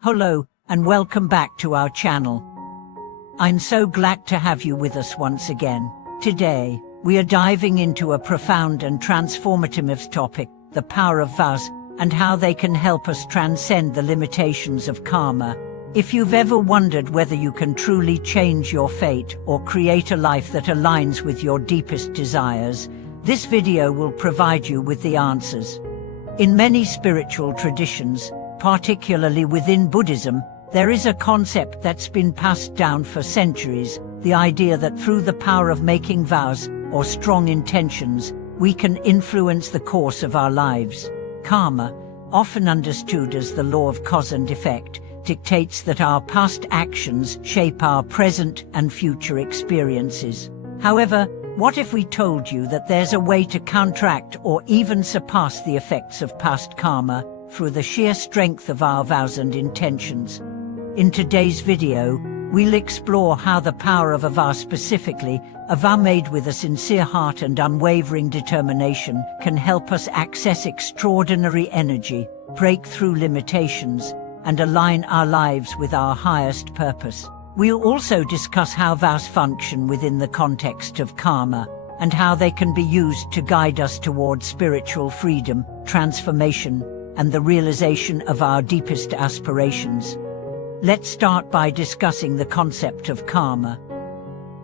Hello, and welcome back to our channel. I'm so glad to have you with us once again. Today, we are diving into a profound and transformative topic, the power of vows, and how they can help us transcend the limitations of karma. If you've ever wondered whether you can truly change your fate or create a life that aligns with your deepest desires, this video will provide you with the answers. In many spiritual traditions, particularly within Buddhism, there is a concept that's been passed down for centuries, the idea that through the power of making vows, or strong intentions, we can influence the course of our lives. Karma, often understood as the law of cause and effect, dictates that our past actions shape our present and future experiences. However, what if we told you that there's a way to counteract or even surpass the effects of past karma through the sheer strength of our vows and intentions? In today's video, we'll explore how the power of a vow, specifically a vow made with a sincere heart and unwavering determination, can help us access extraordinary energy, break through limitations, and align our lives with our highest purpose. We'll also discuss how vows function within the context of karma, and how they can be used to guide us towards spiritual freedom, transformation, and the realization of our deepest aspirations. Let's start by discussing the concept of karma.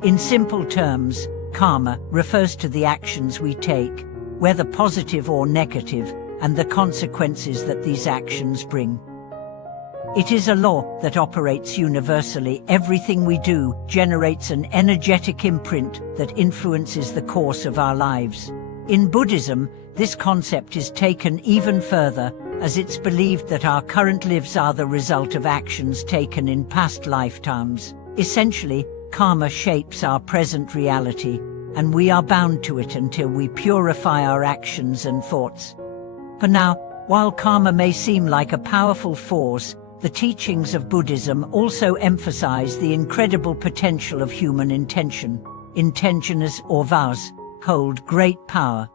In simple terms, karma refers to the actions we take, whether positive or negative, and the consequences that these actions bring. It is a law that operates universally. Everything we do generates an energetic imprint that influences the course of our lives. In Buddhism, this concept is taken even further, as it's believed that our current lives are the result of actions taken in past lifetimes. Essentially, karma shapes our present reality, and we are bound to it until we purify our actions and thoughts. For now, while karma may seem like a powerful force, the teachings of Buddhism also emphasize the incredible potential of human intention. Intentions, or vows, hold great power.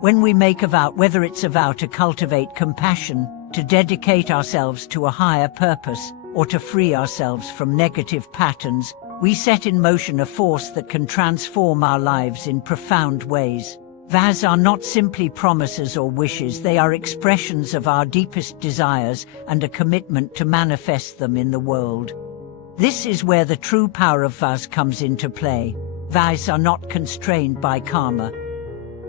When we make a vow, whether it's a vow to cultivate compassion, to dedicate ourselves to a higher purpose, or to free ourselves from negative patterns, we set in motion a force that can transform our lives in profound ways. Vows are not simply promises or wishes, they are expressions of our deepest desires and a commitment to manifest them in the world. This is where the true power of vows comes into play. Vows are not constrained by karma.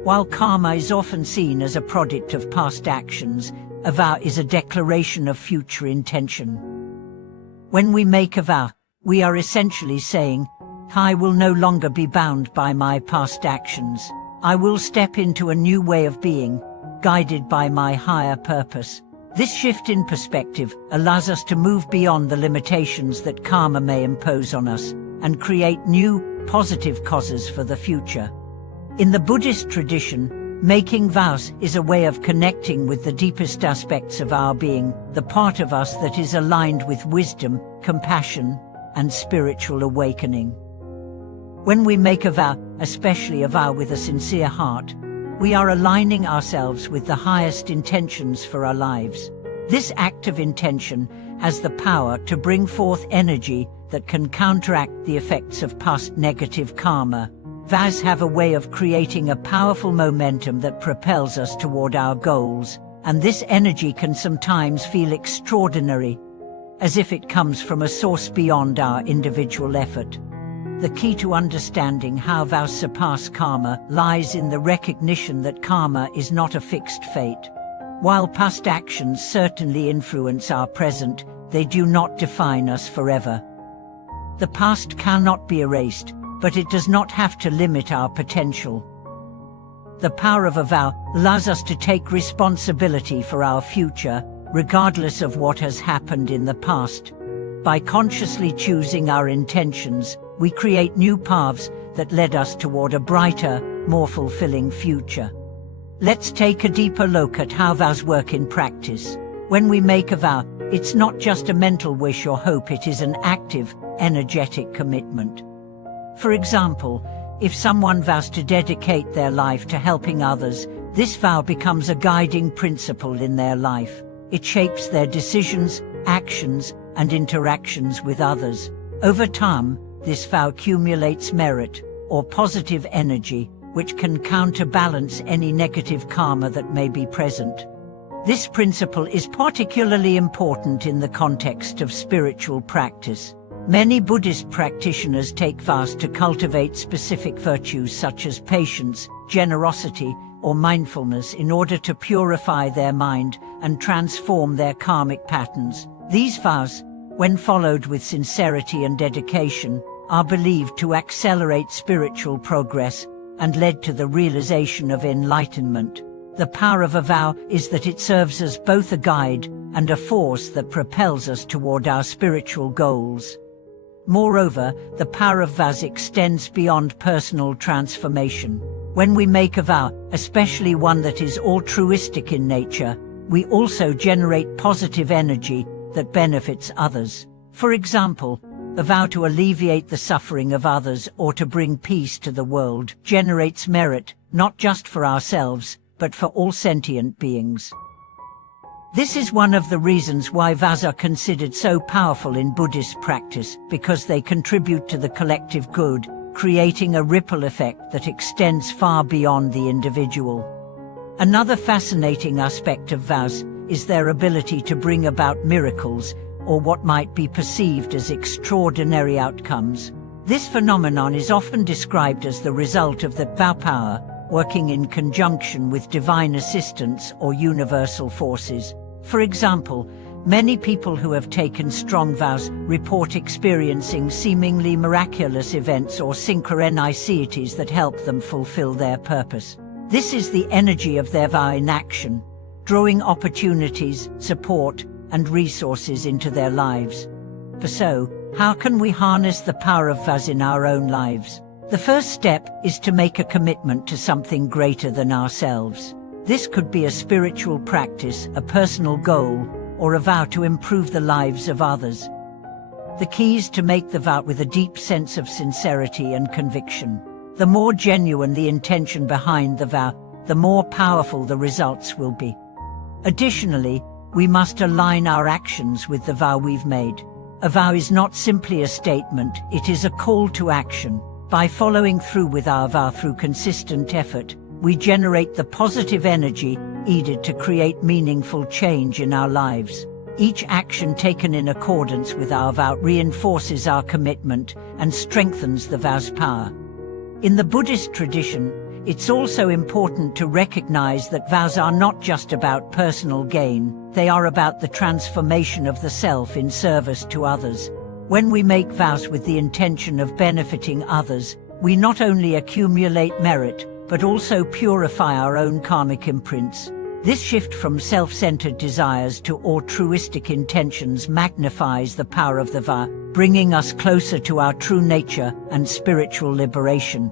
While karma is often seen as a product of past actions, a vow is a declaration of future intention. When we make a vow, we are essentially saying, I will no longer be bound by my past actions. I will step into a new way of being, guided by my higher purpose. This shift in perspective allows us to move beyond the limitations that karma may impose on us, and create new, positive causes for the future. In the Buddhist tradition, making vows is a way of connecting with the deepest aspects of our being, the part of us that is aligned with wisdom, compassion, and spiritual awakening. When we make a vow, especially a vow with a sincere heart, we are aligning ourselves with the highest intentions for our lives. This act of intention has the power to bring forth energy that can counteract the effects of past negative karma. Vows have a way of creating a powerful momentum that propels us toward our goals, and this energy can sometimes feel extraordinary, as if it comes from a source beyond our individual effort. The key to understanding how vows surpass karma lies in the recognition that karma is not a fixed fate. While past actions certainly influence our present, they do not define us forever. The past cannot be erased, but it does not have to limit our potential. The power of a vow allows us to take responsibility for our future, regardless of what has happened in the past. By consciously choosing our intentions, we create new paths that lead us toward a brighter, more fulfilling future. Let's take a deeper look at how vows work in practice. When we make a vow, it's not just a mental wish or hope, it is an active, energetic commitment. For example, if someone vows to dedicate their life to helping others, this vow becomes a guiding principle in their life. It shapes their decisions, actions, and interactions with others. Over time, this vow accumulates merit, or positive energy, which can counterbalance any negative karma that may be present. This principle is particularly important in the context of spiritual practice. Many Buddhist practitioners take vows to cultivate specific virtues such as patience, generosity, or mindfulness in order to purify their mind and transform their karmic patterns. These vows, when followed with sincerity and dedication, are believed to accelerate spiritual progress and led to the realization of enlightenment. The power of a vow is that it serves as both a guide and a force that propels us toward our spiritual goals. Moreover, the power of vows extends beyond personal transformation. When we make a vow, especially one that is altruistic in nature, we also generate positive energy that benefits others. For example, the vow to alleviate the suffering of others or to bring peace to the world generates merit, not just for ourselves, but for all sentient beings. This is one of the reasons why vows are considered so powerful in Buddhist practice, because they contribute to the collective good, creating a ripple effect that extends far beyond the individual. Another fascinating aspect of vows is their ability to bring about miracles, or what might be perceived as extraordinary outcomes. This phenomenon is often described as the result of the vow power working in conjunction with divine assistance or universal forces. For example, many people who have taken strong vows report experiencing seemingly miraculous events or synchronicities that help them fulfill their purpose. This is the energy of their vow in action, drawing opportunities, support, and resources into their lives. So, how can we harness the power of vows in our own lives? The first step is to make a commitment to something greater than ourselves. This could be a spiritual practice, a personal goal, or a vow to improve the lives of others. The key is to make the vow with a deep sense of sincerity and conviction. The more genuine the intention behind the vow, the more powerful the results will be. Additionally, we must align our actions with the vow we've made. A vow is not simply a statement, it is a call to action. By following through with our vow through consistent effort, we generate the positive energy needed to create meaningful change in our lives. Each action taken in accordance with our vow reinforces our commitment and strengthens the vow's power. In the Buddhist tradition, it's also important to recognize that vows are not just about personal gain, they are about the transformation of the self in service to others. When we make vows with the intention of benefiting others, we not only accumulate merit, but also purify our own karmic imprints. This shift from self-centered desires to altruistic intentions magnifies the power of the vow, bringing us closer to our true nature and spiritual liberation.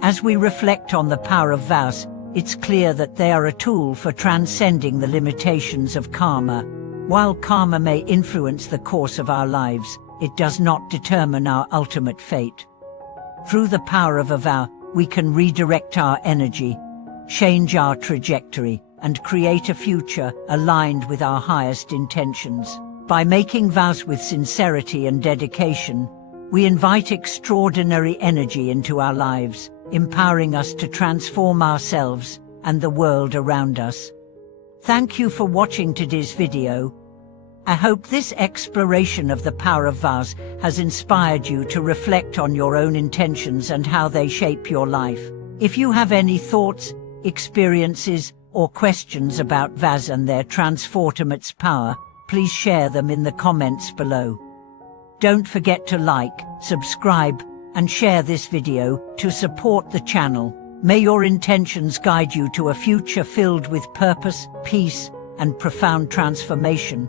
As we reflect on the power of vows, it's clear that they are a tool for transcending the limitations of karma. While karma may influence the course of our lives, it does not determine our ultimate fate. Through the power of a vow, we can redirect our energy, change our trajectory, and create a future aligned with our highest intentions. By making vows with sincerity and dedication, we invite extraordinary energy into our lives, empowering us to transform ourselves and the world around us. Thank you for watching today's video. I hope this exploration of the power of vows has inspired you to reflect on your own intentions and how they shape your life. If you have any thoughts, experiences, or questions about vows and their transformative power, please share them in the comments below. Don't forget to like, subscribe, and share this video to support the channel. May your intentions guide you to a future filled with purpose, peace, and profound transformation.